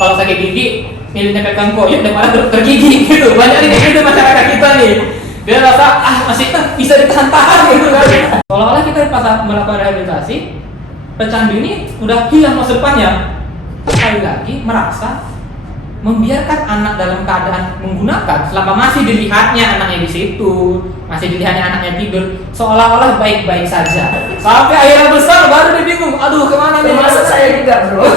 kalau sakit gigi milihnya ke Kang Koyok daripada dokter gigi gitu. Banyak nih gitu masyarakat kita nih. Dia rasa masih bisa ditahan-tahan gitu kan. Seolah-olah kita pas melakukan rehabilitasi, pecandu ini udah hilang masa depannya. Sekali lagi merasa membiarkan anak dalam keadaan menggunakan selama masih dilihatnya anaknya di situ, masih dilihatnya anaknya tidur, seolah-olah baik-baik saja. Sampai akhirnya besar baru dia bingung, aduh kemana nih? Termasuk saya juga bro.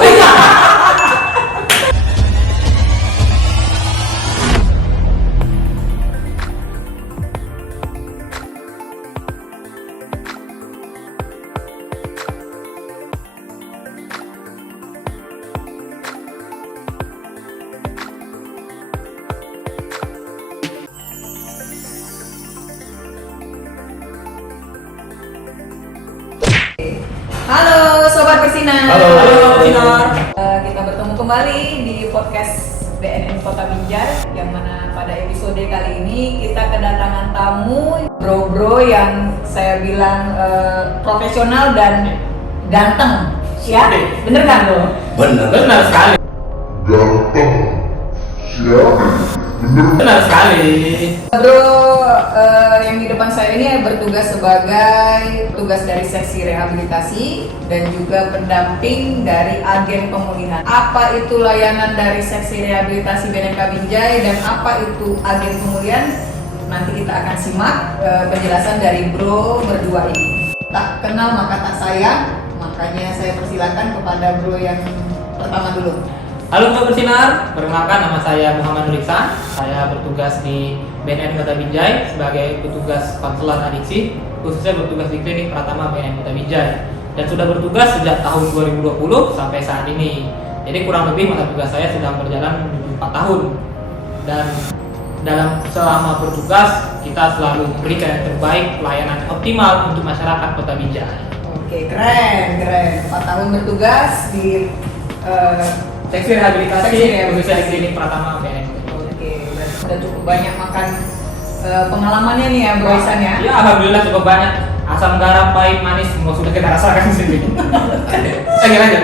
Halo Sobat Bersinar. Halo Sinar. Kita bertemu kembali di podcast BNN Kota Binjai, yang mana pada episode kali ini kita kedatangan tamu bro-bro yang saya bilang profesional dan ganteng, ya? Bener kan bro? Benar sekali. Benar sekali. Bro yang di depan saya ini bertugas sebagai petugas dari seksi rehabilitasi dan juga pendamping dari agen pemulihan. Apa itu layanan dari seksi rehabilitasi BNK Binjai dan apa itu agen pemulihan? Nanti kita akan simak penjelasan dari bro berdua ini. Tak kenal maka tak sayang, makanya saya persilakan kepada bro yang pertama dulu. Halo Sobat Bersinar, perkenalkan nama saya Muhammad Nur Iksan. Saya bertugas di BNN Kota Binjai sebagai petugas konselor adiksi, khususnya bertugas di klinik Pratama BNN Kota Binjai. Dan sudah bertugas sejak tahun 2020 sampai saat ini. Jadi kurang lebih masa tugas saya sudah berjalan 4 tahun. Dan dalam selama bertugas kita selalu memberikan yang terbaik, pelayanan optimal untuk masyarakat Kota Binjai. Oke, keren. 4 tahun bertugas di Seksi rehabilitasi khususnya di klinik Pratama BNN. Oke, berarti sudah cukup banyak makan pengalamannya nih ya Bro Ihsan ya? Ya alhamdulillah cukup banyak. Asam garam pahit manis semua sudah kita rasakan di sini. Aja.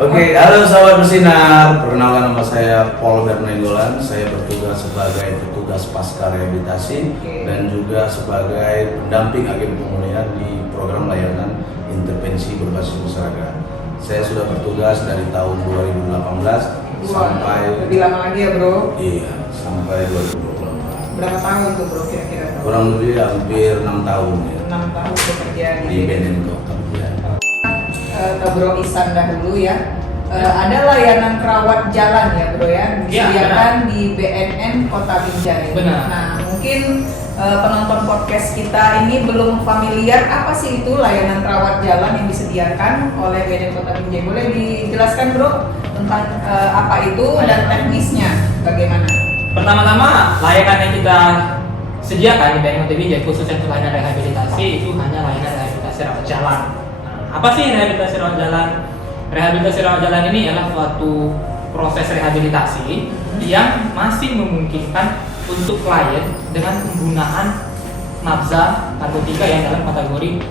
Oke, halo sahabat bersinar. Perkenalkan nama saya Paul Bernenggolan. Saya bertugas sebagai petugas pasca rehabilitasi dan juga sebagai pendamping agen pemulihan di program layanan intervensi berbasis masyarakat. Saya sudah bertugas dari tahun 2018 sampai lebih lama lagi ya Bro? Iya, sampai 2024. Berapa tahun tuh Bro kira-kira? Kurang lebih hampir 6 tahun ya. 6 tahun bekerja Di BNN Kota Binjai. Ke Bro Ihsan dahulu ya. Ada layanan kerawat jalan ya Bro ya, disediakan di BNN Kota Binjai. Benar. Nah mungkin penonton podcast kita ini belum familiar apa sih itu layanan kerawat jalan yang disediakan oleh BNN Kota Binjai. Boleh dijelaskan Bro tentang apa itu dan teknisnya bagaimana? Pertama-tama layanan yang kita sediakan di BNN Kota Binjai khususnya untuk layanan rehabilitasi itu hanya layanan rehabilitasi rawat jalan. Apa sih rehabilitasi rawat jalan? Rehabilitasi rawat jalan ini adalah suatu proses rehabilitasi yang masih memungkinkan untuk klien dengan penggunaan nafza narkotika yang dalam kategori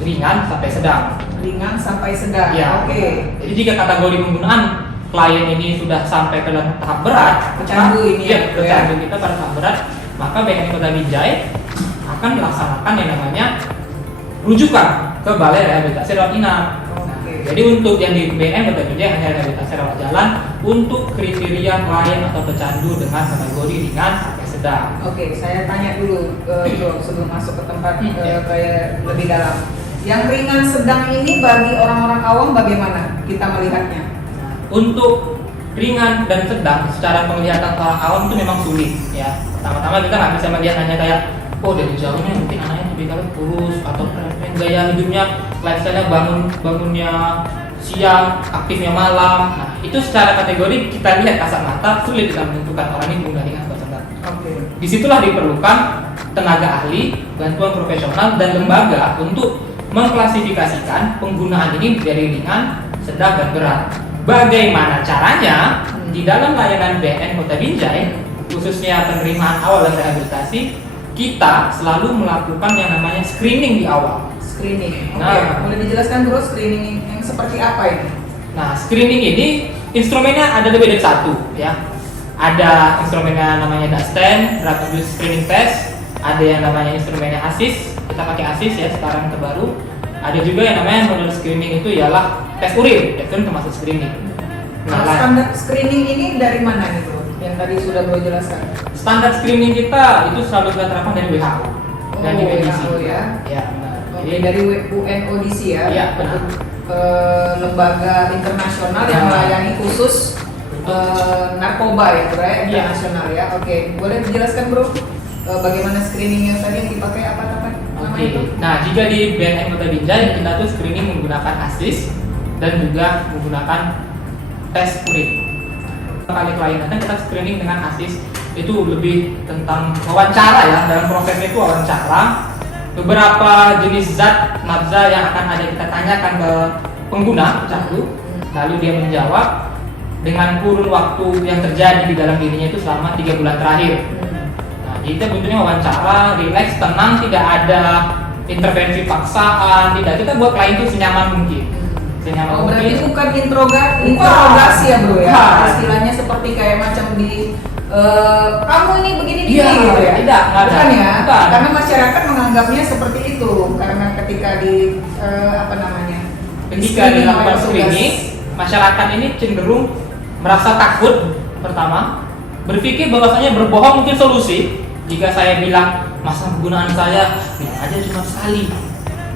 ringan sampai sedang. Ringan sampai sedang. Ya, Oke. Jadi jika kategori penggunaan klien ini sudah sampai ke tahap berat, Pecandu ini ya, pecandu kita pada tahap berat, maka BNN Kota Binjai akan melaksanakan yang namanya rujukan ke Balai Rehabilitasi Rawat Inap. Jadi untuk yang di BNN Kota Binjai hanya rehabilitasi rawat jalan untuk kriteria klien atau pecandu dengan kategori ringan sampai sedang. Oke, saya tanya dulu Bro sebelum masuk ke tempat kayak lebih dalam. Yang ringan sedang ini bagi orang-orang awam bagaimana kita melihatnya? Untuk ringan dan sedang secara penglihatan orang awam itu memang sulit ya. Pertama-tama kita nggak bisa melihat hanya kayak dari jauhnya mungkin anaknya lebih kurus atau gaya hidupnya, lifestyle-nya bangunnya siang, aktifnya malam. Nah itu secara kategori kita lihat kasat mata sulit kita menentukan orang ini pengguna ringan atau sedang. Oke. Disitulah diperlukan tenaga ahli, bantuan profesional dan lembaga untuk mengklasifikasikan penggunaan ini dari ringan, sedang dan berat. Bagaimana caranya? Di dalam layanan BNN Kota Binjai, khususnya penerimaan awal dan rehabilitasi, kita selalu melakukan yang namanya screening di awal. Screening. Oke. Nah. Boleh dijelaskan Bro screening yang seperti apa ini? Nah, screening ini instrumennya ada lebih dari satu ya. Ada instrumennya namanya DASTEN, Drug Abuse Screening Test. Ada yang namanya instrumennya ASIS, kita pakai ASIS ya sekarang terbaru. Ada juga yang namanya model screening, itu ialah tes urin, tes urin termasuk screening. Nah, standar screening ini dari mana nih bro? Yang tadi sudah bro jelaskan. Standar screening kita itu selalu kita terapkan dari WHO dan di UNODC. WHO ya. Ya, benar. Jadi dari UNODC ya. Iya, benar. Lembaga internasional yang melayani khusus narkoba ya, bro ya, internasional ya. Oke, boleh dijelaskan bro? Bagaimana screening yang tadi yang dipakai apa namanya itu? Nah, jika di BNN Kota Binjai kita tuh screening menggunakan ASIS dan juga menggunakan tes urin. Kali klien datang kita screening dengan ASIS itu lebih tentang wawancara ya, dalam prosesnya itu wawancara. Beberapa jenis zat nafza yang akan ada kita tanyakan ke pengguna candu, lalu dia menjawab dengan kurun waktu yang terjadi di dalam dirinya itu selama 3 bulan terakhir. Kita bentuknya wawancara, rileks, tenang, tidak ada intervensi paksaan, tidak, kita buat klien itu senyaman mungkin. Senyaman mungkin. Berarti bukan interogasi ya bro ya? Bukan. Istilahnya seperti kayak macam di kamu ini begini Iya, gitu ya? tidak, nggak ada. Bukan ya? Bukan. Karena masyarakat menganggapnya seperti itu, karena ketika di Ketika dilakukan screening, masyarakat ini cenderung merasa takut pertama, berpikir bahwasanya berbohong mungkin solusi. Jika saya bilang masa penggunaan saya bilang aja cuma sekali,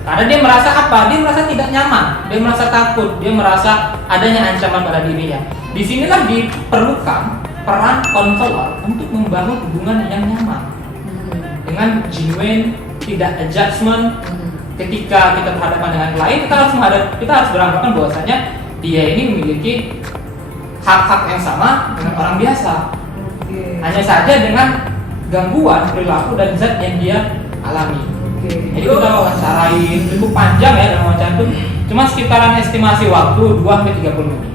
karena dia merasa apa? Dia merasa tidak nyaman, dia merasa takut, dia merasa adanya ancaman pada dirinya. Disinilah diperlukan peran konselor untuk membangun hubungan yang nyaman dengan genuine, tidak adjustment. Ketika kita berhadapan dengan klien, kita harus beranggapan bahwasanya dia ini memiliki hak-hak yang sama dengan orang biasa. Hanya saja dengan gangguan perilaku dan zat yang dia alami. Jadi kita wawancarain cukup panjang ya, dalam wawancara itu cuma sekitaran estimasi waktu 2-30 menit.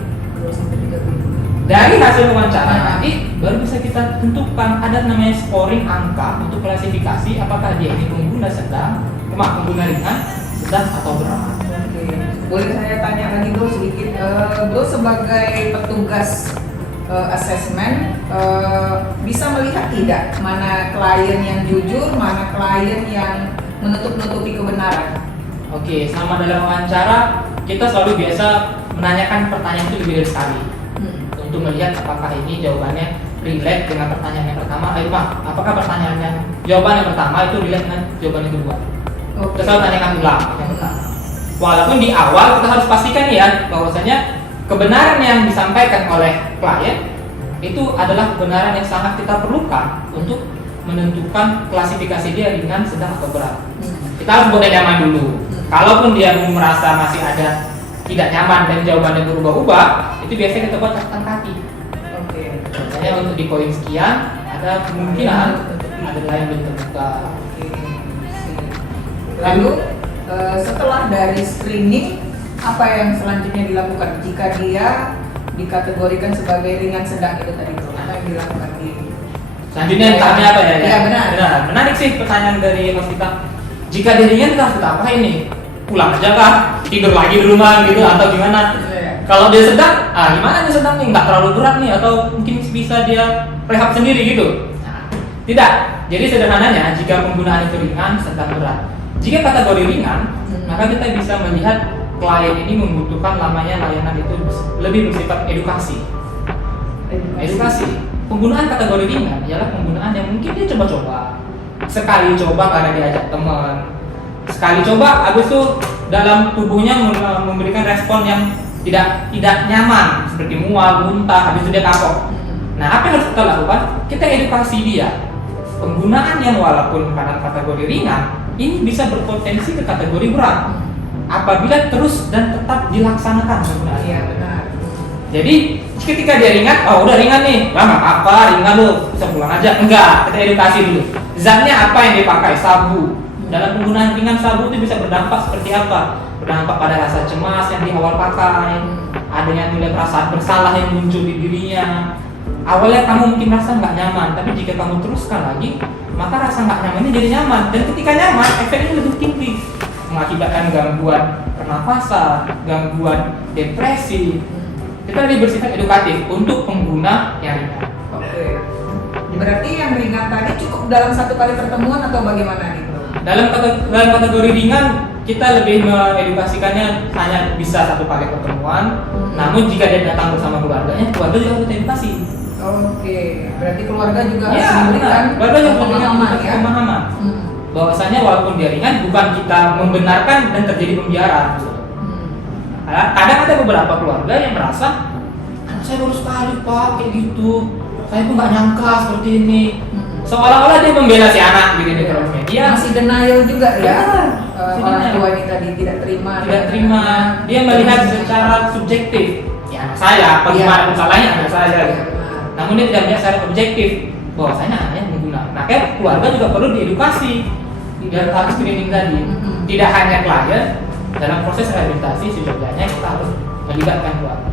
Dari hasil wawancara nanti baru bisa kita tentukan, ada namanya scoring angka untuk klasifikasi apakah dia ini pengguna sedang, pengguna ringan, sedang atau berat. Boleh saya tanya lagi bro sedikit, bro sebagai petugas asesmen bisa melihat tidak mana klien yang jujur, mana klien yang menutup-nutupi kebenaran? Oke, selama dalam wawancara kita selalu biasa menanyakan pertanyaan itu lebih dari sekali untuk melihat apakah ini jawabannya relate dengan pertanyaan yang pertama. Ayo Pak, apakah jawaban yang pertama itu relate dengan jawaban yang kedua? Kita selalu tanyakan ulang yang pertama. Walaupun di awal kita harus pastikan ya bahwasanya kebenaran yang disampaikan oleh klien itu adalah kebenaran yang sangat kita perlukan untuk menentukan klasifikasi dia ringan, sedang atau berat. Kita harus buat dia nyaman dulu. Kalaupun dia merasa masih ada tidak nyaman dan jawabannya berubah-ubah, itu biasanya kita buat catatan kaki. Misalnya untuk di poin sekian ada kemungkinan ada lain belum terbuka. Lalu setelah dari screening, apa yang selanjutnya dilakukan jika dia dikategorikan sebagai ringan sedang itu tadi bro? Apa yang dilakukan di selanjutnya tahapnya apa ya? Iya benar. Menarik sih pertanyaan dari Mas kita. Jika dia ringan kita harus apa ini? Pulang aja kah? Tidur lagi di rumah gitu atau gimana? Kalau dia sedang, gimana dia sedang nih? Nggak terlalu berat nih atau mungkin bisa dia rehab sendiri gitu? Tidak. Jadi sederhananya jika penggunaan itu ringan, sedang, berat. Jika kategori ringan, maka kita bisa melihat klien ini membutuhkan lamanya layanan itu lebih bersifat edukasi. Penggunaan kategori ringan ialah penggunaan yang mungkin dia coba-coba. Sekali coba karena diajak teman. Sekali coba, habis itu dalam tubuhnya memberikan respon yang tidak nyaman, seperti mual, muntah, habis itu dia kapok. Nah, apa yang harus kita lakukan? Kita edukasi dia. Penggunaan yang walaupun pada kategori ringan, ini bisa berpotensi ke kategori berat apabila terus dan tetap dilaksanakan penggunaan. Iya benar. Jadi ketika dia ringan, udah ringan nih, nggak apa-apa, ringan lu, bisa pulang aja. Enggak, kita edukasi dulu. Zatnya apa yang dipakai? Sabu. Dalam penggunaan ringan sabu itu bisa berdampak seperti apa? Berdampak pada rasa cemas yang di awal pakai, adanya mulai perasaan bersalah yang muncul di dirinya. Awalnya kamu mungkin merasa nggak nyaman, tapi jika kamu teruskan lagi, maka rasa nggak nyamannya jadi nyaman. Dan ketika nyaman, efeknya lebih tinggi, mengakibatkan gangguan pernafasan, gangguan depresi, Kita lebih bersifat edukatif untuk pengguna yang ringan. Oke. Berarti yang ringan tadi cukup dalam satu kali pertemuan atau bagaimana nih bro? Dalam kategori ringan, kita lebih mengedukasikannya hanya bisa satu kali pertemuan. Namun jika dia datang bersama keluarganya, keluarga juga harus edukasi. Oke, berarti keluarga juga harus Ya, diberikan benar. Keluarga juga pemahaman ya. pemahaman. Hmm. Bahwasanya walaupun dia ringan, bukan kita membenarkan dan terjadi pembiaran. Kadang ada beberapa keluarga yang merasa, anak saya baru sekali pak kayak gitu, saya pun nggak nyangka seperti ini. Seolah-olah dia membela si anak gitu di dalam media. Masih denial juga ya. Masih Orang denial. tua ini tadi tidak terima. Tidak terima, dia melihat secara subjektif. Ya anak saya, bagaimana salahnya anak saya. Gitu. Namun dia tidak melihat secara objektif bahwasanya anaknya pengguna. Nah, kayak keluarga juga perlu diedukasi di dalam tahap screening tadi. Tidak hanya klien, dalam proses rehabilitasi sejujurnya kita harus melibatkan keluarga.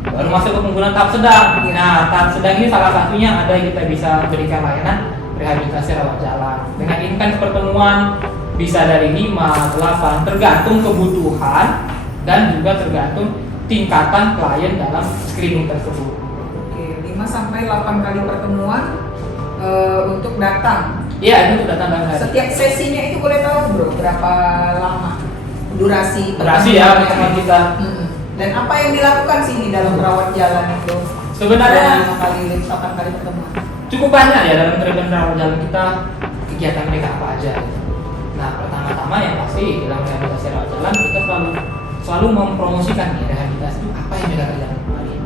Baru masuk ke penggunaan tahap sedang. Nah, tahap sedang ini salah satunya ada yang kita bisa berikan layanan rehabilitasi rawat jalan. Dengan intens pertemuan bisa dari 5, 8 tergantung kebutuhan dan juga tergantung tingkatan klien dalam screening tersebut. Oke, 5 sampai 8 kali pertemuan untuk datang. Iya, itu datang dalam hari. Setiap sesinya itu boleh tahu bro berapa lama durasi Ya pertemuannya? pertemuan kita. Dan apa yang dilakukan sih di dalam rawat jalan itu? Sebenarnya 5 kali 8 kali pertemuan. cukup banyak ya dalam treatment rawat jalan kita, kegiatan mereka apa aja. Nah, pertama-tama yang pasti dalam rehabilitasi rawat jalan kita selalu mempromosikan nih rehabilitasi itu apa yang mereka kerjakan kemarin.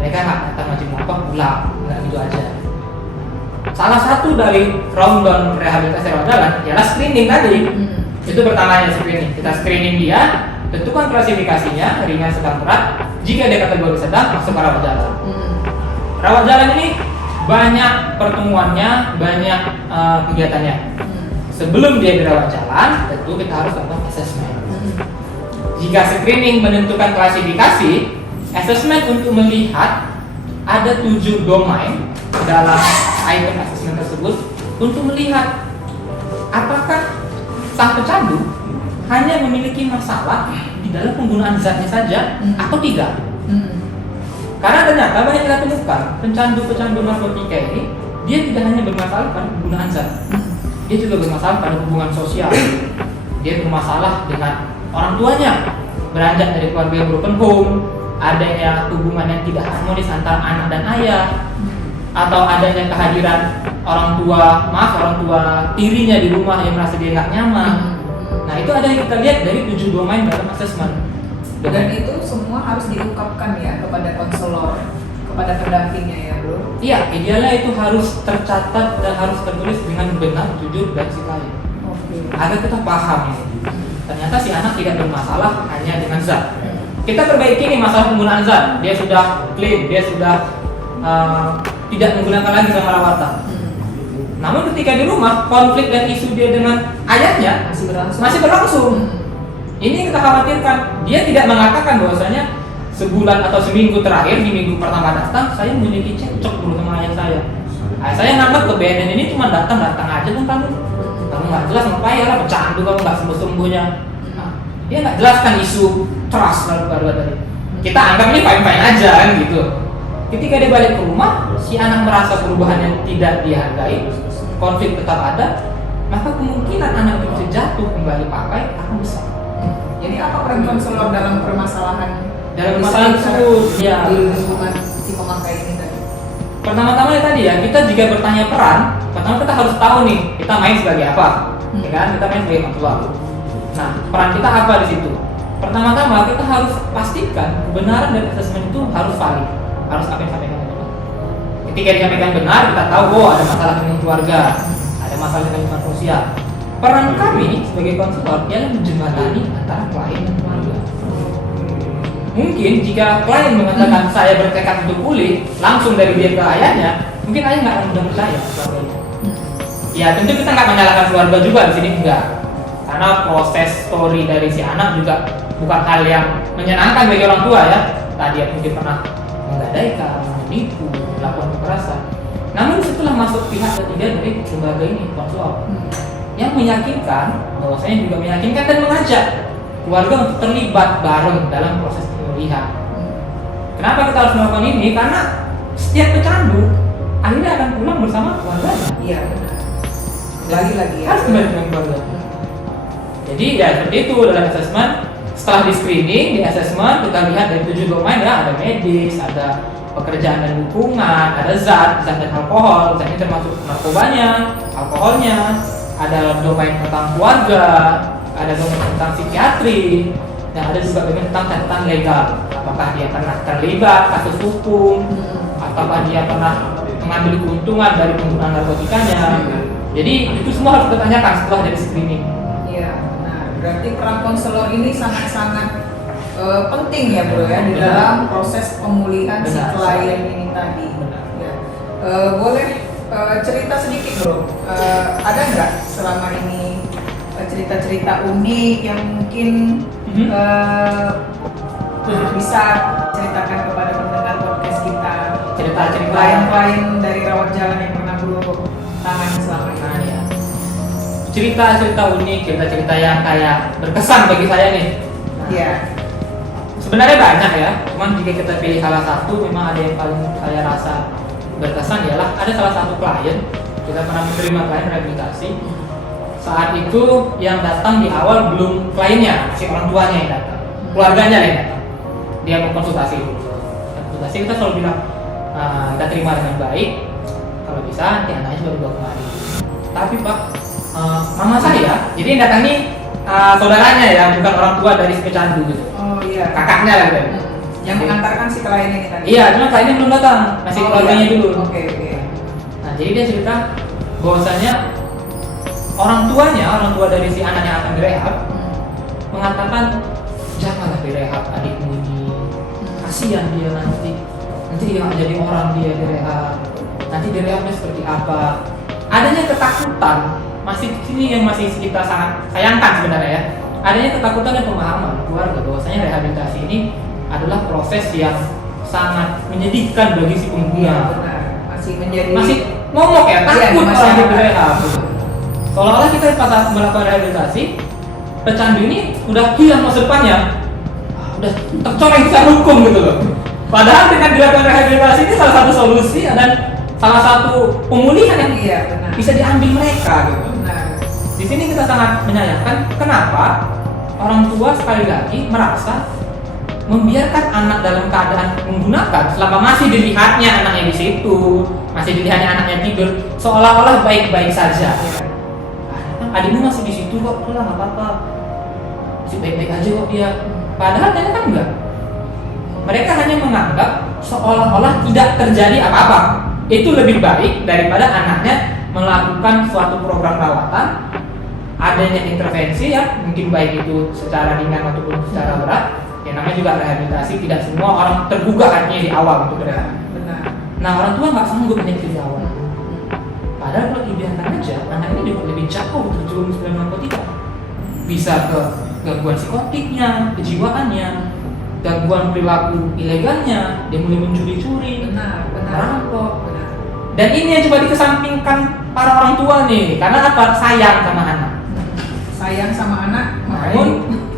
Mereka nggak datang macam apa pulang, nggak gitu aja. Salah satu dari rundown rehabilitasi rawat jalan ialah screening tadi. Itu pertamanya screening. Kita screening dia, tentukan klasifikasinya ringan, sedang, berat. Jika dia kategori sedang, masuk ke rawat jalan. Rawat jalan ini banyak pertemuannya, banyak kegiatannya. Sebelum dia dirawat jalan, tentu kita harus lakukan assessment. Jika screening menentukan klasifikasi, assessment untuk melihat ada 7 domain dalam item assessment tersebut untuk melihat apakah sang pecandu hanya memiliki masalah di dalam penggunaan zatnya saja atau tidak. Karena ternyata banyak kita temukan pecandu-pecandu narkotika ini dia tidak hanya bermasalah pada penggunaan zat, dia juga bermasalah pada hubungan sosial. Dia bermasalah dengan orang tuanya, beranjak dari keluarga yang broken home, adanya hubungan yang tidak harmonis antara anak dan ayah, atau adanya kehadiran orang tua tirinya di rumah yang merasa dia nggak nyaman. Nah, itu ada yang kita lihat dari 7 domain dalam assessment. Dan itu semua harus diungkapkan ya kepada konselor, kepada pendampingnya ya bro. Iya, idealnya itu harus tercatat dan harus tertulis dengan benar, jujur, dan si klien. Agar kita paham ini. Ternyata si anak tidak bermasalah hanya dengan zat. Kita perbaiki nih masalah penggunaan zat. Dia sudah clean, dia sudah tidak menggunakan lagi sama rawatan. Namun ketika di rumah, konflik dan isu dia dengan ayahnya masih berlangsung. Ini yang kita khawatirkan. Dia tidak mengatakan bahwasanya sebulan atau seminggu terakhir, di minggu pertama datang, saya memiliki cekcok dulu sama ayah saya. Ayah saya nangkep ke BNN ini cuma datang aja kan kamu nggak jelas ngapain lah, pecandu kamu nggak sembuh-sembuhnya. Dia nggak jelaskan isu trust baru tadi. Kita anggap ini fine-fine aja kan gitu. Ketika dia balik ke rumah, si anak merasa perubahan yang tidak dihargai, konflik tetap ada, maka kemungkinan anak itu bisa jatuh kembali pakai akan besar. Jadi apa peran konselor dalam permasalahan tersebut? Ya. Di lingkungan si pemakai ini tadi. Pertama-tama ya tadi ya, kita jika bertanya peran, pertama kita harus tahu nih, kita main sebagai apa, ya kan? Kita main sebagai konselor. Nah, peran kita apa di situ? Pertama-tama kita harus pastikan kebenaran dari asesmen itu harus valid, harus apa yang disampaikan benar. Ketika disampaikan benar, kita tahu ada masalah dengan keluarga, ada masalah dengan lingkungan sosial. Peran kami sebagai konselor ialah menjembatani antara klien dan keluarga. Mungkin jika klien mengatakan saya bertekad untuk pulih langsung dari dia ke ayahnya, mungkin ayah nggak akan mudah percaya keluarganya. Ya tentu kita nggak menyalahkan keluarga juga di sini, enggak. Karena proses story dari si anak juga bukan hal yang menyenangkan bagi orang tua ya. Tadi mungkin pernah menggadaikan, menipu, melakukan kekerasan. Namun setelah masuk pihak ketiga dari lembaga ini, konselor, yang meyakinkan, bahwasanya juga meyakinkan dan mengajak keluarga untuk terlibat bareng dalam proses pemulihan. Kenapa kita harus melakukan ini? Karena setiap pecandu akhirnya akan pulang bersama keluarganya. Iya. Lagi-lagi ya. Harus kembali dengan keluarga. Jadi ya seperti itu dalam asesmen. Setelah di screening, di asesmen kita lihat dari 7 domain ya, ada medis, ada pekerjaan dan lingkungan, ada zat dan alkohol. Zat ini termasuk narkobanya, alkoholnya, ada domain tentang keluarga, ada domain tentang psikiatri, dan ada juga domain tentang catatan legal. Apakah dia pernah terlibat kasus hukum, apakah dia pernah mengambil keuntungan dari penggunaan narkotikanya. Jadi itu semua harus ditanyakan setelah dari screening. Iya, nah berarti peran konselor ini sangat-sangat penting ya bro ya di Benar. dalam proses pemulihan si Benar. klien ini tadi. Benar. Ya. Boleh cerita sedikit bro, ada nggak selama ini cerita-cerita unik yang mungkin bisa ceritakan kepada pendengar podcast kita? Cerita-cerita Klien-klien dari rawat jalan yang pernah bro tangani selama ini. Nah, ya. Cerita-cerita unik, cerita-cerita yang kayak berkesan bagi saya nih. Nah, Iya. sebenarnya banyak ya, cuman jika kita pilih salah satu, memang ada yang paling saya rasa berkesan ialah ada salah satu klien, kita pernah menerima klien rehabilitasi. Saat itu yang datang di awal belum kliennya, si orang tuanya yang datang, keluarganya yang datang. Dia mau konsultasi dulu. Konsultasi kita selalu bilang, kita terima dengan baik, kalau bisa nanti anaknya juga dibawa kemari. Tapi Pak, mama saya, jadi yang datang ini saudaranya ya, bukan orang tua dari si pecandu gitu. Oh iya. Kakaknya lah gitu. Yang mengantarkan si klien ini tadi. Iya, cuma kliennya belum datang, masih keluarganya iya. dulu. Oke. Nah, jadi dia cerita bahwasanya orang tua dari si anak yang akan direhab mengatakan janganlah direhab adikmu ini, kasihan dia nanti dia nggak jadi orang, dia direhab, nanti direhabnya seperti apa. Adanya ketakutan masih sini yang masih kita sangat sayangkan sebenarnya ya. Adanya ketakutan dan pemahaman keluarga bahwasanya rehabilitasi ini adalah proses yang sangat menyedihkan bagi si Iya pengguna. benar. Masih Masih ngomong ya, Iya, takut di orang masyarakat. direhab. Seolah-olah kita pas melakukan rehabilitasi, pecandu ini udah hilang masa depannya, udah tercoreng secara hukum gitu loh. Padahal dengan dilakukan rehabilitasi ini salah satu solusi dan salah satu pemulihan yang Iya benar. bisa diambil mereka gitu. Benar. Di sini kita sangat menyayangkan kenapa orang tua sekali lagi merasa membiarkan anak dalam keadaan menggunakan selama masih dilihatnya anaknya di situ, masih dilihatnya anaknya tidur, seolah-olah baik-baik saja. Iya. Adikmu masih di situ kok, udah nggak apa-apa, masih baik-baik aja kok dia. Padahal ternyata kan enggak. Mereka hanya menganggap seolah-olah tidak terjadi apa-apa. Itu lebih baik daripada anaknya melakukan suatu program perawatan, adanya intervensi ya, mungkin baik itu secara ringan ataupun secara berat. Yang namanya juga rehabilitasi, tidak semua orang tergugah hatinya di awal untuk rehab. Benar. Nah orang tua nggak sanggup menyakiti di awal. Padahal kalau dibiarkan aja, anak ini juga lebih jauh terjerumus dalam narkotika. Bisa ke gangguan psikotiknya, kejiwaannya, gangguan perilaku ilegalnya, dia mulai mencuri-curi, Benar. merampok. Benar. Dan ini yang coba dikesampingkan para orang tua nih, karena apa? Sayang sama anak. Sayang sama anak, Namun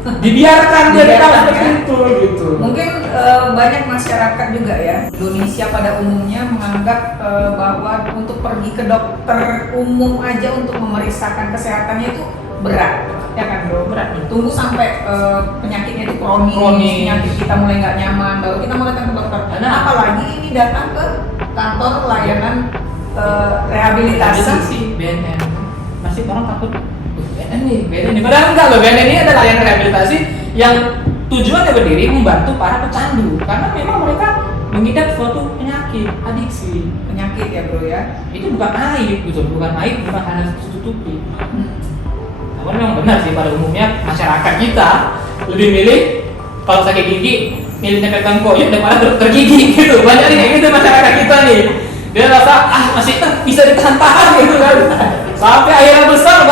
dibiarkan dia Dibiarkan, seperti ya. itu gitu. Mungkin banyak masyarakat juga ya Indonesia pada umumnya menganggap bahwa untuk pergi ke dokter umum aja untuk memeriksakan kesehatannya itu berat, ya kan bro? Berat. Tunggu sampai penyakitnya itu kronis, penyakit kita mulai nggak nyaman, baru kita mau datang ke dokter. Nah. Apalagi ini datang ke kantor layanan rehabilitasi. BNN masih orang takut BNN nih. Padahal enggak loh, BNN ini adalah layanan rehabilitasi yang tujuannya berdiri membantu para pecandu karena memang mereka mengidap suatu penyakit adiksi. Penyakit ya bro ya. Itu bukan aib gitu, bukan hal yang ditutupi. Namun memang benar sih pada umumnya masyarakat kita lebih milih kalau sakit gigi milih nepelkan koyok daripada dokter gigi gitu. Banyak nih kayak gitu masyarakat kita nih. Dia rasa masih bisa ditahan-tahan gitu kan. Sampai akhirnya besar